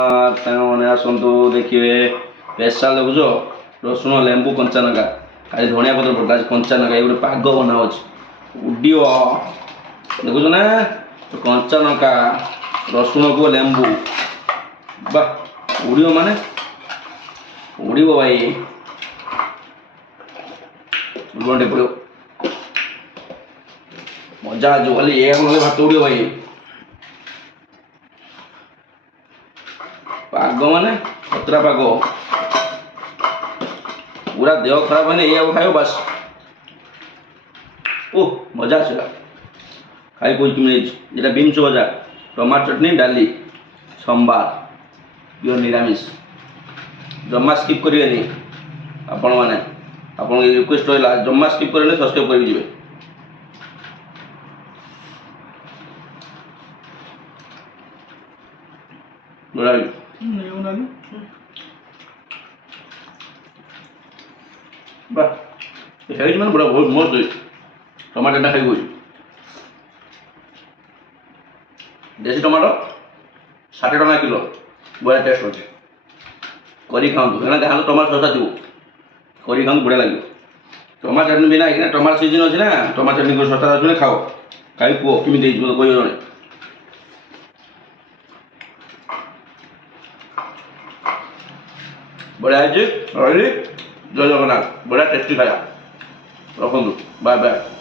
ସାଙ୍ଗମାନେ ଆସନ୍ତୁ ଦେଖିବେ ସ୍ପେଶାଲ ଦେଖୁଛ ରସୁଣ ଲେମ୍ବୁ କଞ୍ଚା ଲଙ୍କା ଖାଲି ଧଣିଆ ପତ୍ର ପକା କଞ୍ଚା ଲଙ୍କା ଗୋଟେ ପାଗ ବନା ହେଉଛି ଉଡ଼ିବ ଦେଖୁଛ ନା କଞ୍ଚା ଲଙ୍କା ରସୁଣକୁ ଲେମ୍ବୁ ବା ଉଡ଼ିବ ମାନେ ଉଡ଼ିବ ଭାଇ ଉଡ଼ିବଟେ ପଡ଼ିବ ମଜା ଆସିବ ଖାଲି ଏ ନହେଲେ ଭାତ ଉଡ଼ିବ ଭାଇ ପାଗ ମାନେ ଖତରା ପାଗ पूरा देह खराब है ये खाओ बस ओह मजा आसला खाई कोई जेटा बीन्स भजा टमाटर चटनी डाली संबार प्योर निरामिष जमा स्किप करेंगे आपण मैंने आपन रिक्वेस्ट रहा जमा स्किप करेंगे सब्सक्राइब करके जी मैंने बड़ा बहुत मस्त टमाटर खाई हुई देसी टमाटो 60 टका किलो बढ़िया टेस्ट अच्छे करी खाऊ क्या जहाँ टमाटर सस्ता थी करी खाऊ बढ़िया लगे टमाटर चटनी बिना टमाटर सीजन अच्छे ना टमाटर चटनी सस्ता अच्छे खाओ खाई पुओ कमी कह जड़े बढ़िया रही जय जगन्नाथ बढ़िया टेस्टी खाया रखु बाय बाय।